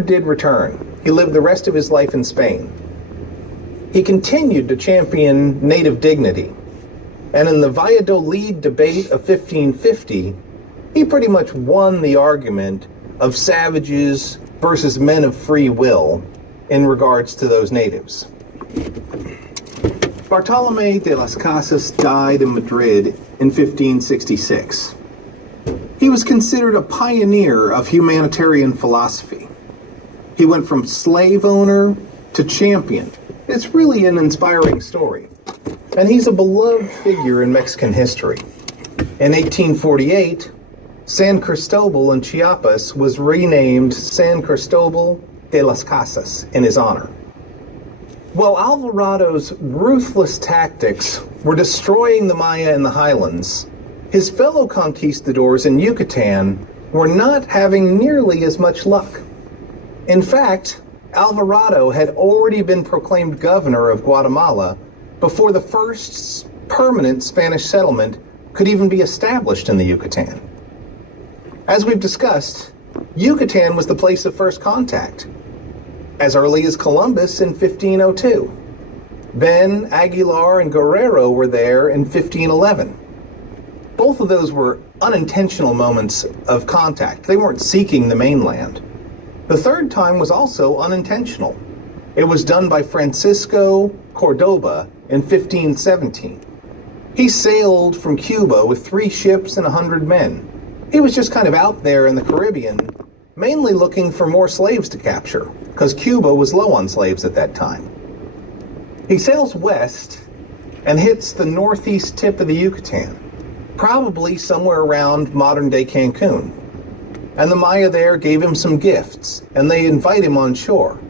did return. He lived the rest of his life in Spain. He continued to champion native dignity, and in the Valladolid debate of 1550, he pretty much won the argument of savages versus men of free will in regards to those natives. Bartolomé de las Casas died in Madrid in 1566. He was considered a pioneer of humanitarian philosophy. He went from slave owner to champion. It's really an inspiring story, and he's a beloved figure in Mexican history. In 1848, San Cristobal in Chiapas was renamed San Cristobal de las Casas in his honor. While Alvarado's ruthless tactics were destroying the Maya in the highlands, his fellow conquistadors in Yucatan were not having nearly as much luck. In fact, Alvarado had already been proclaimed governor of Guatemala before the first permanent Spanish settlement could even be established in the Yucatan. As we've discussed, Yucatan was the place of first contact, as early as Columbus in 1502. Then Aguilar and Guerrero were there in 1511. Both of those were unintentional moments of contact. They weren't seeking the mainland. The third time was also unintentional. It was done by Francisco Cordoba in 1517. He sailed from Cuba with 3 ships and 100 men. He was just kind of out there in the Caribbean, mainly looking for more slaves to capture, because Cuba was low on slaves at that time. He sails west and hits the northeast tip of the Yucatan, probably somewhere around modern-day Cancun. And the Maya there gave him some gifts, and they invite him on shore.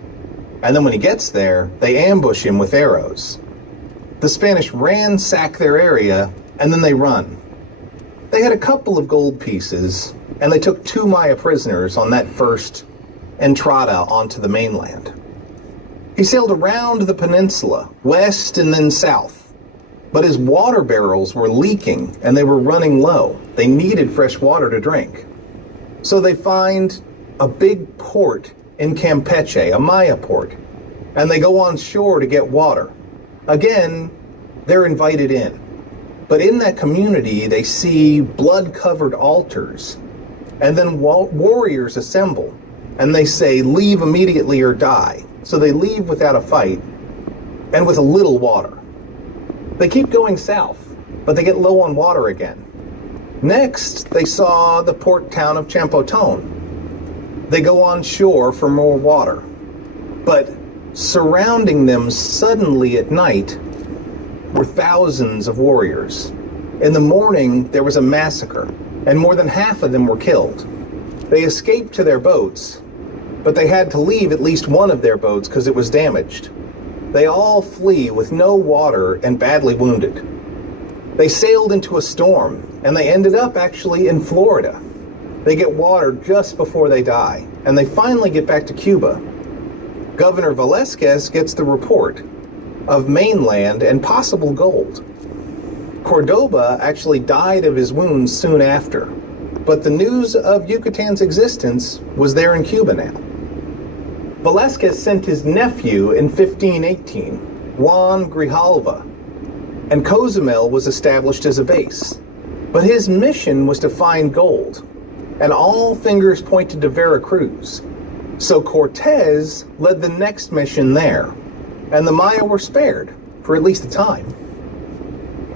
And then when he gets there, they ambush him with arrows. The Spanish ransack their area, and then they run. They had a couple of gold pieces, and they took 2 Maya prisoners on that first entrada onto the mainland. He sailed around the peninsula, west and then south. But his water barrels were leaking, and they were running low. They needed fresh water to drink. So they find a big port in Campeche, a Maya port, and they go on shore to get water. Again, they're invited in. But in that community, they see blood-covered altars, and then warriors assemble, and they say, leave immediately or die. So they leave without a fight, and with a little water. They keep going south, but they get low on water again. Next, they saw the port town of Champoton. They go on shore for more water. But surrounding them suddenly at night were thousands of warriors. In the morning, there was a massacre, and more than half of them were killed. They escaped to their boats, but they had to leave at least one of their boats because it was damaged. They all flee with no water and badly wounded. They sailed into a storm, and they ended up actually in Florida. They get water just before they die, and they finally get back to Cuba. Governor Velasquez gets the report of mainland and possible gold. Cordoba actually died of his wounds soon after, but the news of Yucatan's existence was there in Cuba now. Velasquez sent his nephew in 1518, Juan Grijalva, and Cozumel was established as a base. But his mission was to find gold, and all fingers pointed to Veracruz. So Cortez led the next mission there, and the Maya were spared, for at least a time.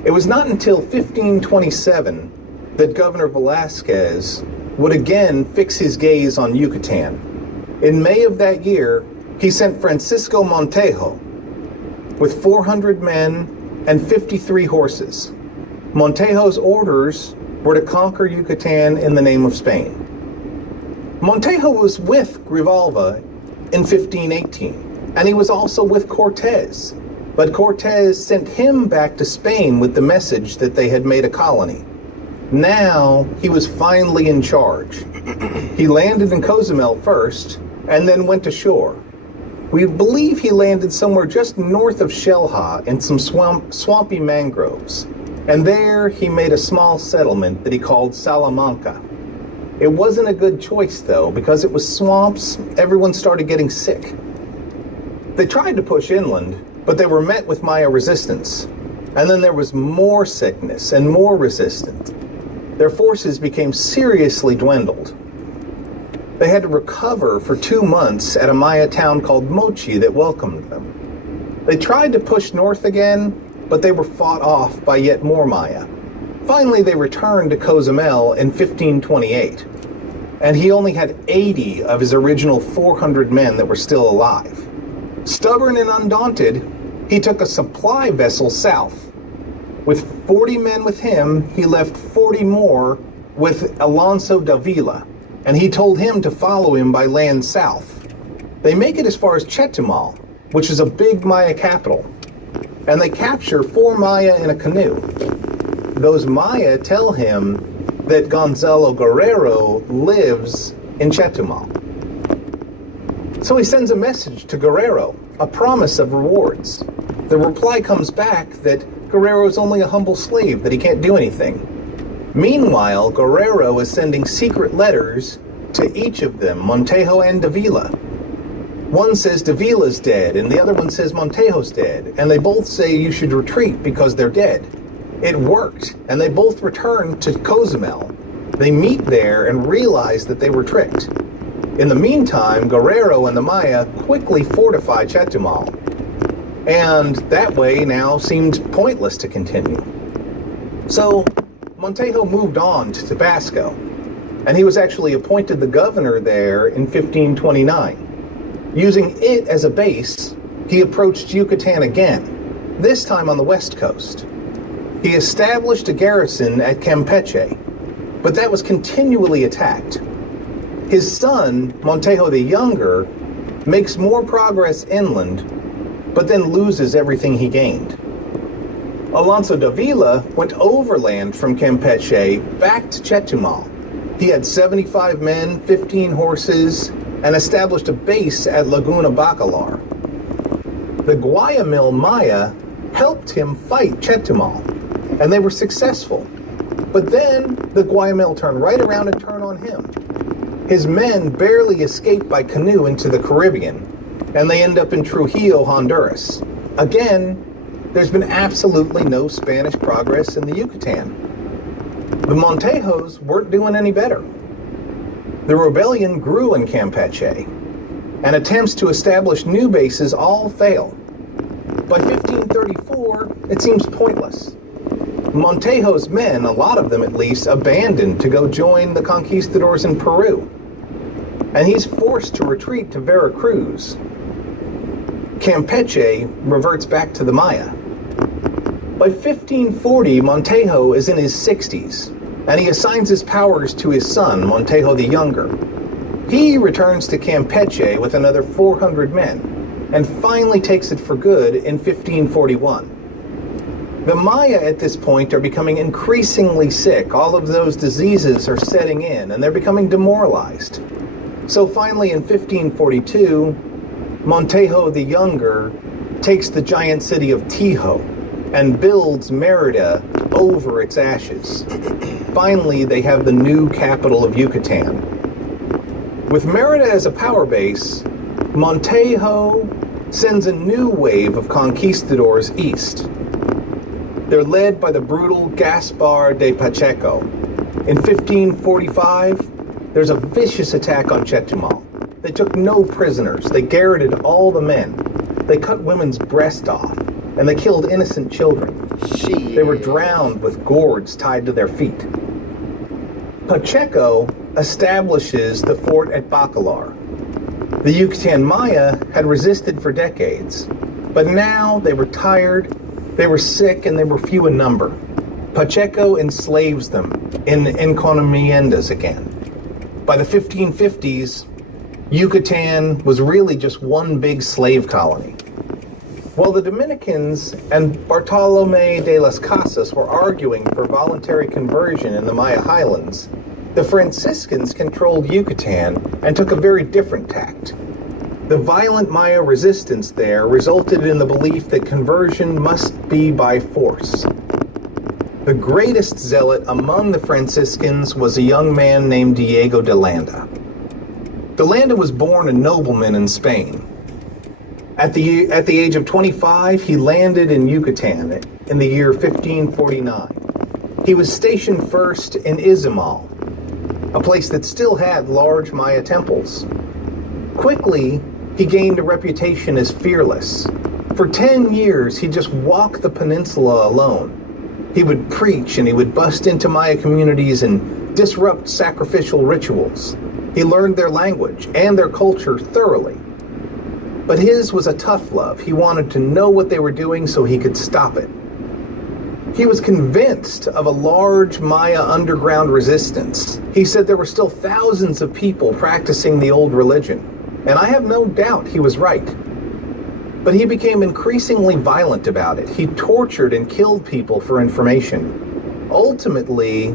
It was not until 1527 that Governor Velasquez would again fix his gaze on Yucatan. In May of that year, he sent Francisco Montejo with 400 men and 53 horses. Montejo's orders were to conquer Yucatan in the name of Spain. Montejo was with Grijalva in 1518, and he was also with Cortez. But Cortez sent him back to Spain with the message that they had made a colony. Now he was finally in charge. He landed in Cozumel first, and then went ashore. We believe he landed somewhere just north of Xel-Há in some swampy mangroves. And there he made a small settlement that he called Salamanca. It wasn't a good choice, though, because it was swamps. Everyone started getting sick. They tried to push inland, but they were met with Maya resistance. And then there was more sickness and more resistance. Their forces became seriously dwindled. They had to recover for 2 months at a Maya town called Mochi that welcomed them. They tried to push north again, but they were fought off by yet more Maya. Finally, they returned to Cozumel in 1528, and he only had 80 of his original 400 men that were still alive. Stubborn and undaunted, he took a supply vessel south. With 40 men with him, he left 40 more with Alonso Davila, and he told him to follow him by land south. They make it as far as Chetumal, which is a big Maya capital, and they capture 4 Maya in a canoe. Those Maya tell him that Gonzalo Guerrero lives in Chetumal. So he sends a message to Guerrero, a promise of rewards. The reply comes back that Guerrero is only a humble slave, that he can't do anything. Meanwhile, Guerrero is sending secret letters to each of them, Montejo and Davila. One says Davila's dead, and the other one says Montejo's dead, and they both say you should retreat because they're dead. It worked, and they both return to Cozumel. They meet there and realize that they were tricked. In the meantime, Guerrero and the Maya quickly fortify Chetumal, and that way now seemed pointless to continue. So Montejo moved on to Tabasco, and he was actually appointed the governor there in 1529. Using it as a base, he approached Yucatan again, this time on the west coast. He established a garrison at Campeche, but that was continually attacked. His son, Montejo the Younger, makes more progress inland, but then loses everything he gained. Alonso Davila went overland from Campeche back to Chetumal. He had 75 men, 15 horses, and established a base at Laguna Bacalar. The Guayamil Maya helped him fight Chetumal, and they were successful. But then the Guayamil turned right around and turned on him. His men barely escaped by canoe into the Caribbean, and they end up in Trujillo, Honduras. Again, there's been absolutely no Spanish progress in the Yucatan. The Montejos weren't doing any better. The rebellion grew in Campeche, and attempts to establish new bases all fail. By 1534, it seems pointless. Montejo's men, a lot of them at least, abandoned to go join the conquistadors in Peru, and he's forced to retreat to Veracruz. Campeche reverts back to the Maya. By 1540, Montejo is in his 60s, and he assigns his powers to his son, Montejo the Younger. He returns to Campeche with another 400 men, and finally takes it for good in 1541. The Maya at this point are becoming increasingly sick. All of those diseases are setting in, and they're becoming demoralized. So finally in 1542, Montejo the Younger takes the giant city of Tijo and builds Merida over its ashes. Finally, they have the new capital of Yucatan. With Merida as a power base, Montejo sends a new wave of conquistadors east. They're led by the brutal Gaspar de Pacheco. In 1545, there's a vicious attack on Chetumal. They took no prisoners. They garroted all the men. They cut women's breasts off, and they killed innocent children. They were drowned with gourds tied to their feet. Pacheco establishes the fort at Bacalar. The Yucatan Maya had resisted for decades, but now they were tired, they were sick, and they were few in number. Pacheco enslaves them in encomiendas again. By the 1550s, Yucatan was really just one big slave colony. While the Dominicans and Bartolomé de las Casas were arguing for voluntary conversion in the Maya highlands, the Franciscans controlled Yucatan and took a very different tact. The violent Maya resistance there resulted in the belief that conversion must be by force. The greatest zealot among the Franciscans was a young man named Diego de Landa. De Landa was born a nobleman in Spain. At the age of 25, he landed in Yucatan in the year 1549. He was stationed first in Izamal, a place that still had large Maya temples. Quickly, he gained a reputation as fearless. For 10 years, he just walked the peninsula alone. He would preach and he would bust into Maya communities and disrupt sacrificial rituals. He learned their language and their culture thoroughly. But his was a tough love. He wanted to know what they were doing so he could stop it. He was convinced of a large Maya underground resistance. He said there were still thousands of people practicing the old religion, and I have no doubt he was right. But he became increasingly violent about it. He tortured and killed people for information. Ultimately,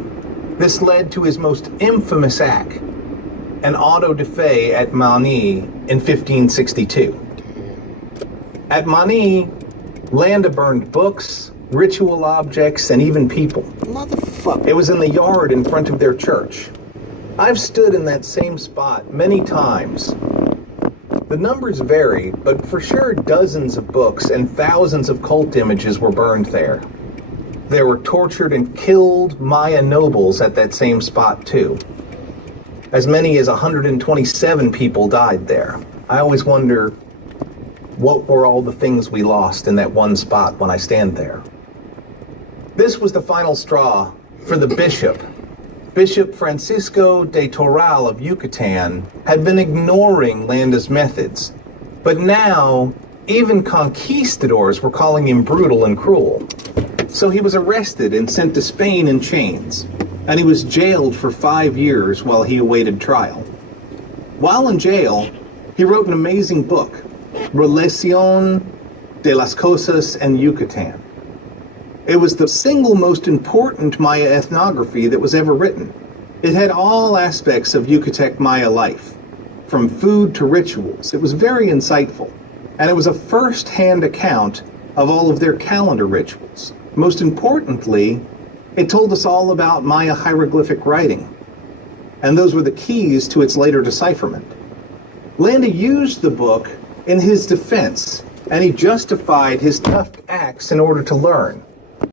this led to his most infamous act, an auto da fe at Mani in 1562. At Mani, Landa burned books, ritual objects, and even people. Motherfucker. It was in the yard in front of their church. I've stood in that same spot many times. The numbers vary, but for sure dozens of books and thousands of cult images were burned there. There were tortured and killed Maya nobles at that same spot too. As many as 127 people died there. I always wonder, what were all the things we lost in that one spot when I stand there? This was the final straw for the bishop. Bishop Francisco de Toral of Yucatan had been ignoring Landa's methods, but now even conquistadors were calling him brutal and cruel. So he was arrested and sent to Spain in chains, and he was jailed for 5 years while he awaited trial. While in jail, he wrote an amazing book, Relación de las Cosas en Yucatan. It was the single most important Maya ethnography that was ever written. It had all aspects of Yucatec Maya life, from food to rituals. It was very insightful, and it was a first-hand account of all of their calendar rituals. Most importantly, it told us all about Maya hieroglyphic writing, and those were the keys to its later decipherment. Landa used the book in his defense, and he justified his tough acts in order to learn.